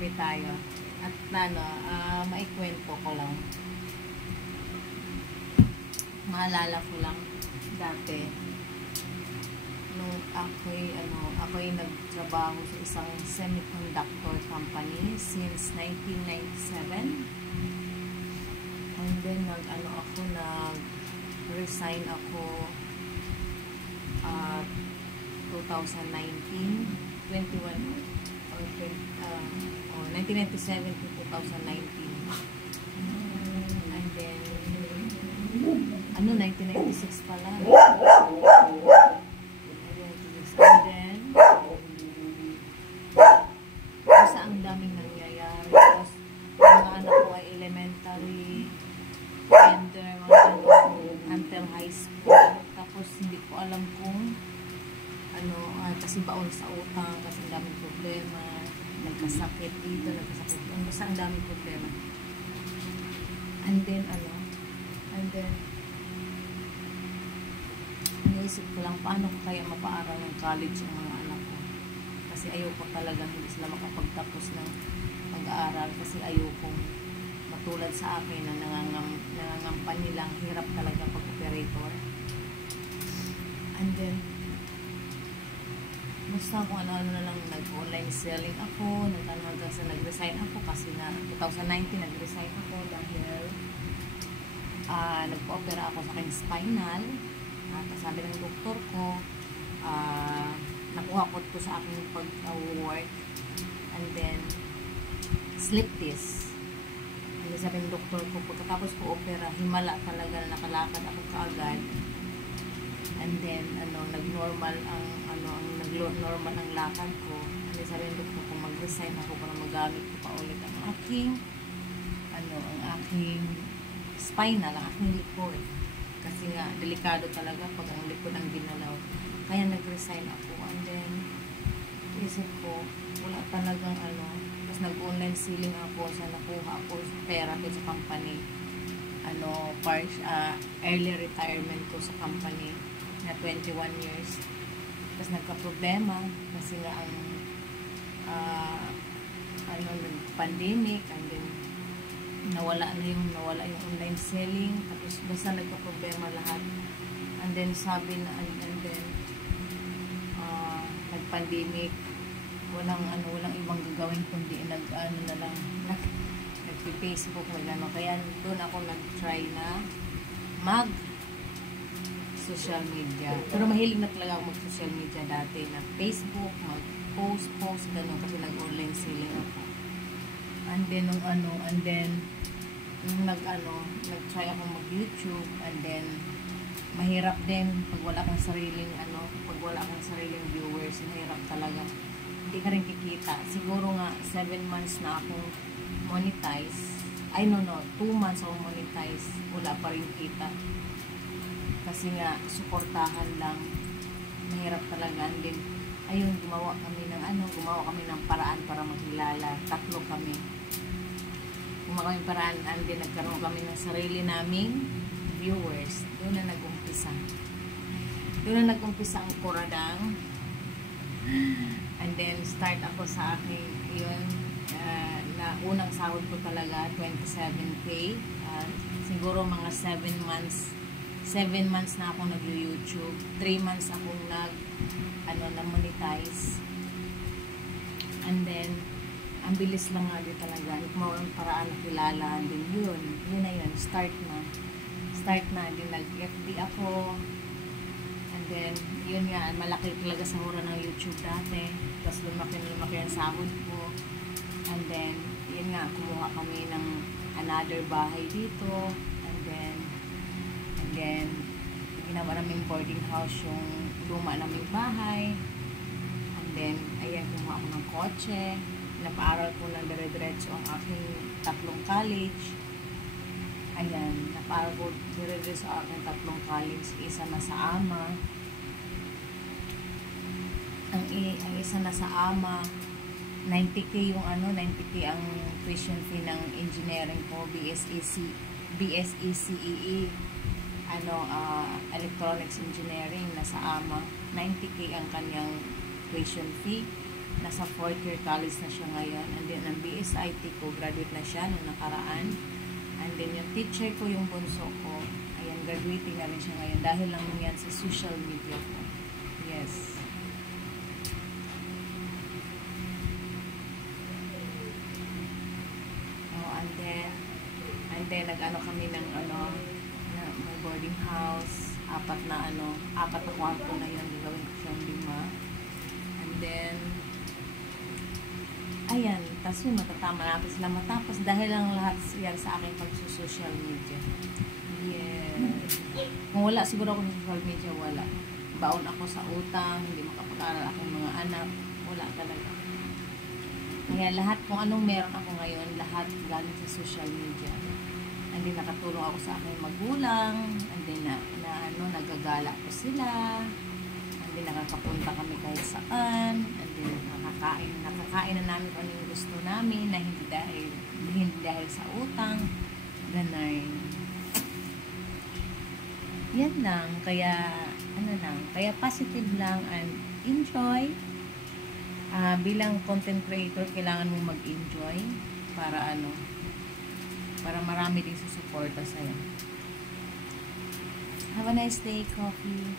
kape tayo. At maikwento ko lang. Maalala ko lang dati nung ako'y nagtrabaho sa isang semiconductor company since 1997. And then nag-resign ako 2019, 1997 to 2019. And then 1996 pala. And then basta ang daming nangyayari. Tapos mga anak ko ay elementary, kinder, until high school. Tapos hindi ko alam kung kasi baon sa utang, kasi ang daming problema, nagkasakit dito, nagkasakit doon, basta ang daming problema. And then naisip ko lang, paano ko kaya mapaaral ng college ang mga anak ko? Kasi ayoko talagang hindi sila makapagtapos ng pag-aaral, kasi ayokong matulad sa akin na nangangampan nilang hirap talaga pag-operator. And then basta kung ano-ano na lang, nag-online selling ako, hanggang sa nag-resign ako, kasi na 2019 nag-resign ako dahil nagpa-opera ako sa aking spinal. Sabi ng doktor ko, nakuha ko sa aking pag-work, and then slip disc. And then sabi ng doktor ko, pagkatapos ko opera, himala talaga, nakalakad ako kaagad. And then nag-normal ang lakad ko. And then sabi ng doktor ko, mag-resign ako para magamit ko pa ulit ang aking spinal, ang aking likod. Kasi nga, delikado talaga pag ang likod ang ginalaw. Kaya nag-resign ako. And then, isip ko, wala talagang Tapos nag-online selling ako sa nakuha ako pera ko sa company. Early retirement ko sa company na 21 years. Tapos nagka-problema kasi nga ang pandemic, and then nawala yung online selling, tapos basta nagka-problema lahat. And then nag-pandemic, walang ibang gagawin kundi nag-Facebook, kaya doon ako nag-try na mag-social media. Pero mahilig na talaga ako mag-social media dati, na Facebook, mag-post, gano'n, kasi nag-online selling ako. And then nag-try ako mag-YouTube, and then mahirap din pag wala kang sariling viewers, mahirap talaga. Hindi ka rin kikita. Siguro nga 7 months na akong monetize. 2 months akong monetize, wala pa rin kita. Kasi nga suportahan lang, mahirap talaga. And then ayun, gumawa kami ng paraan para magkilala. 3 kami. Gumawa kami paraan, and then nagkaroon kami ng sarili naming viewers. Doon na nag-umpisa ang Kuradang. And then start ako sa aking na unang sahod ko talaga 27K. Siguro mga 7 months na ako nag-YouTube. 3 months akong na-monetize. And then ang bilis lang nga din talaga. Gumawa ng paraan na kilala. And then yun na yun. Start na din, nag-FB ako. And then yun nga, malaki talaga sa hura ng YouTube dati. Tapos lumaki ang sahod ko. And then yun nga, kumuha kami ng another bahay dito. And then ginawa naming boarding house yung luma naming bahay. And then ayan, kumuha ako ng kotse. Napaaral ko ng dire-diretso ang aking 3 college. Ayan, napaaral ko dire-diretso ang aking 3 college. Isa na sa AMA. Ang isa na sa AMA, 90K yung 90K ang tuition fee ng engineering ko, BSECEE, electronics engineering, nasa AMA. 90K ang kanyang tuition fee. nasa 4th year college na siya ngayon. And then, ang BSIT ko, graduate na siya nung nakaraan. And then, yung teacher ko, yung bunso ko, ayan, graduating na rin siya ngayon. Dahil lang yan sa social media ko. Yes. Oh, and then, nag-ano kami ng, na may boarding house. Apat na kwarto na yun. Gagawin ko siyang 5. And then, ayan, tapos yun, matatama natin sila matapos dahil lang lahat yan sa aking pag-social media. Yes. Kung wala, siguro ako sa social media, wala. Baon ako sa utang, hindi makapag-aral aking mga anak, wala talaga. Kaya lahat, kung anong meron ako ngayon, lahat galing sa social media. And then, nakatulong ako sa aking magulang, and then, nagagala ko sila, and then, nakakapunta kami kahit saan, and then, nakakain na namin kung ano yung gusto namin, na hindi dahil sa utang, ganun. Yan lang, kaya, kaya positive lang, and enjoy. Bilang content creator, kailangan mo mag-enjoy, para marami din susuporta sa'yo. Have a nice day, Coffee.